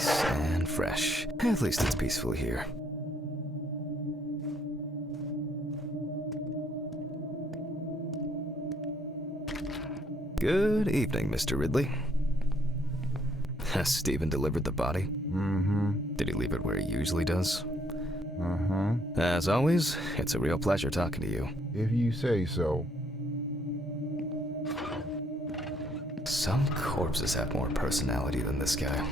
And fresh. At least it's peaceful here. Good evening, Mr. Ridley. Has Stephen delivered the body? Mm-hmm. Did he leave it where he usually does? Uh-huh. As always, it's a real pleasure talking to you. If you say so. Some corpses have more personality than this guy.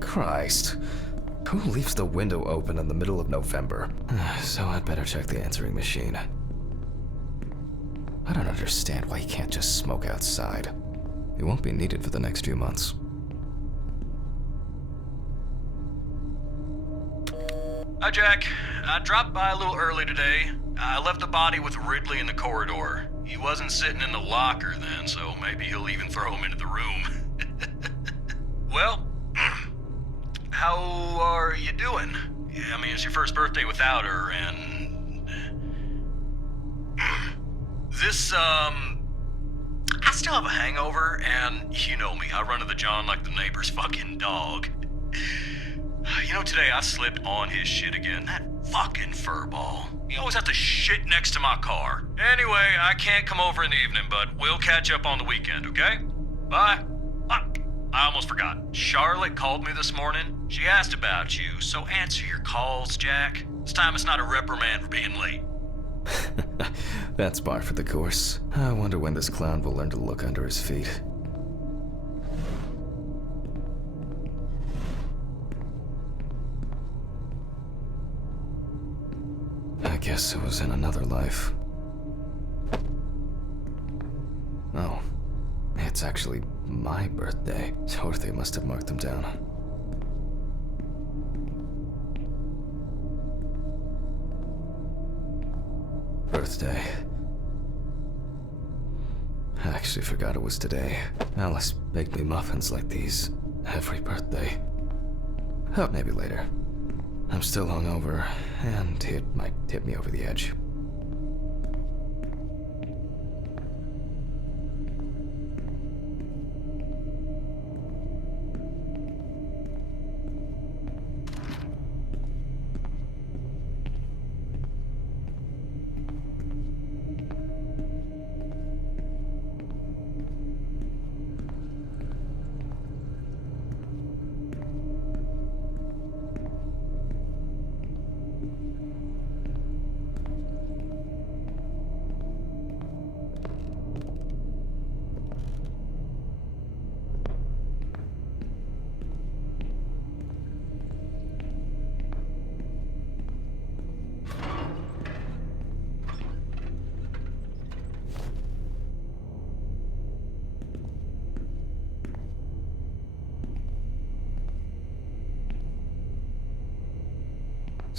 Christ. Who leaves the window open in the middle of November? So I'd better check the answering machine. I don't understand why he can't just smoke outside. It won't be needed for the next few months. Hi, Jack. I dropped by a little early today. I left the body with Ridley in the corridor. He wasn't sitting in the locker then, so maybe he'll even throw him into the room. Well, how are you doing? I mean, it's your first birthday without her, and... I still have a hangover, and you know me, I run to the John like the neighbor's fucking dog. You know, today I slipped on his shit again. That fucking furball. He always has to shit next to my car. Anyway, I can't come over in the evening, but we'll catch up on the weekend, okay? Bye. I almost forgot. Charlotte called me this morning. She asked about you, so answer your calls, Jack. This time it's not a reprimand for being late. That's par for the course. I wonder when this clown will learn to look under his feet. I guess it was in another life. Oh. It's actually my birthday. Dorothy must have marked them down. Birthday. I actually forgot it was today. Alice baked me muffins like these every birthday. Oh, maybe later. I'm still hungover, and it might tip me over the edge.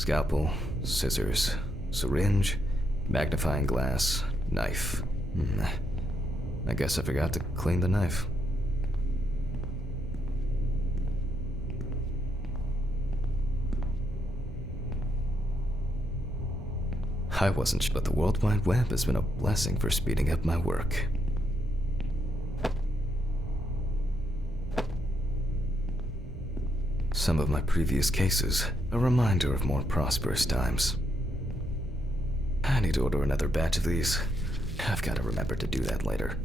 Scalpel, scissors, syringe, magnifying glass, knife. I guess I forgot to clean the knife. I wasn't sure, but the World Wide Web has been a blessing for speeding up my work. Some of my previous cases, a reminder of more prosperous times. I need to order another batch of these. I've got to remember to do that later.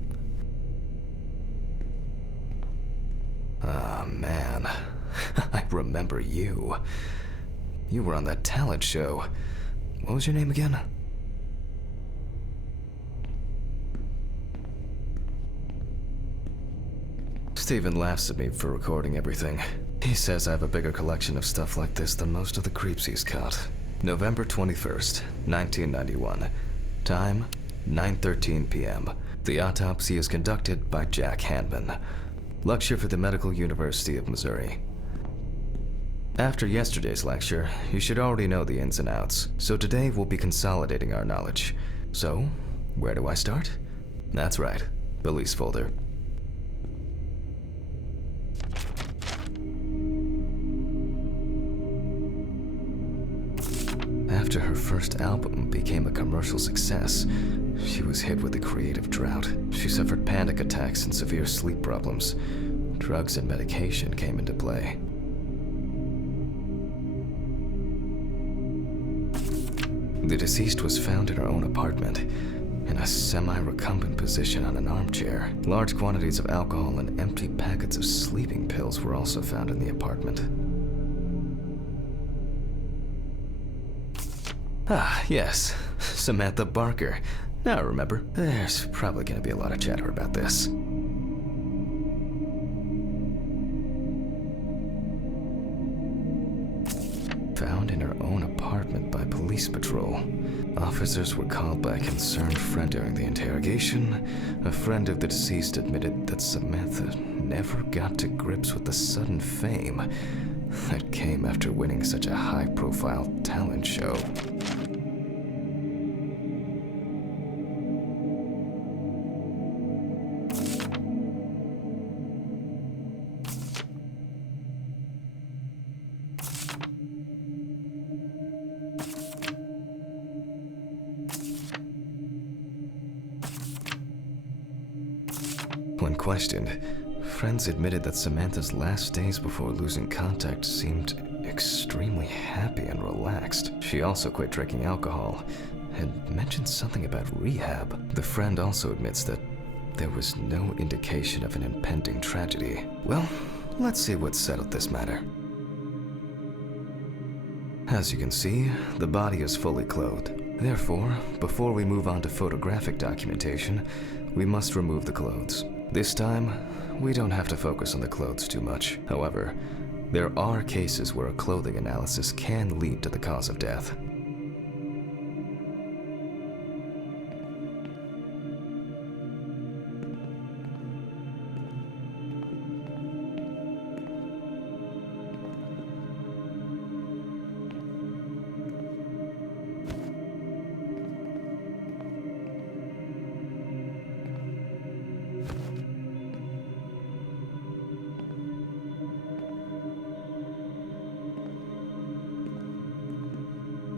Ah, man. I remember you. You were on that talent show. What was your name again? Steven laughs at me for recording everything. He says I have a bigger collection of stuff like this than most of the creeps he's caught. November 21st, 1991. Time, 9:13 p.m. The autopsy is conducted by Jack Hanman. Lecture for the Medical University of Missouri. After yesterday's lecture, you should already know the ins and outs, so today we'll be consolidating our knowledge. So, where do I start? That's right, police folder. After her first album became a commercial success, she was hit with a creative drought. She suffered panic attacks and severe sleep problems. Drugs and medication came into play. The deceased was found in her own apartment, in a semi-recumbent position on an armchair. Large quantities of alcohol and empty packets of sleeping pills were also found in the apartment. Ah, yes, Samantha Barker. Now I remember. There's probably gonna be a lot of chatter about this. Found in her own apartment by police patrol. Officers were called by a concerned friend during the interrogation. A friend of the deceased admitted that Samantha never got to grips with the sudden fame that came after winning such a high-profile talent show. When questioned, friends admitted that Samantha's last days before losing contact seemed extremely happy and relaxed. She also quit drinking alcohol and mentioned something about rehab. The friend also admits that there was no indication of an impending tragedy. Well, let's see what settled this matter. As you can see, the body is fully clothed. Therefore, before we move on to photographic documentation, we must remove the clothes. This time, we don't have to focus on the clothes too much. However, there are cases where a clothing analysis can lead to the cause of death.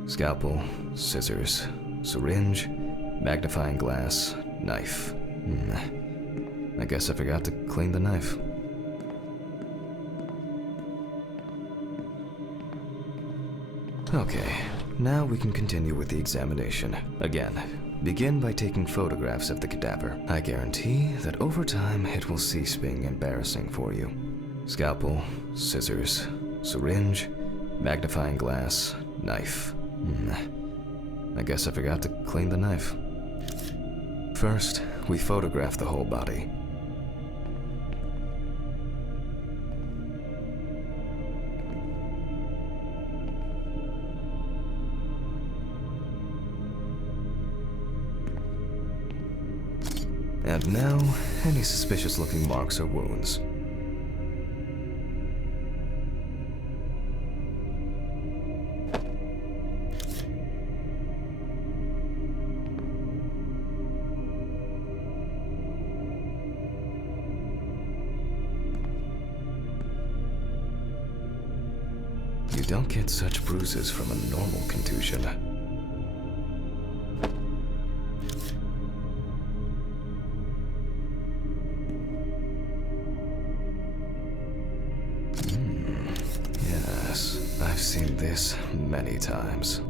Scalpel, scissors, syringe, magnifying glass, knife. I guess I forgot to clean the knife. Okay, now we can continue with the examination. Again, begin by taking photographs of the cadaver. I guarantee that over time it will cease being embarrassing for you. Scalpel, scissors, syringe, magnifying glass, knife. I guess I forgot to clean the knife. First, we photograph the whole body. And now, any suspicious-looking marks or wounds. don't get such bruises from a normal contusion. Yes, I've seen this many times.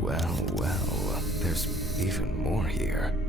Well, there's even more here.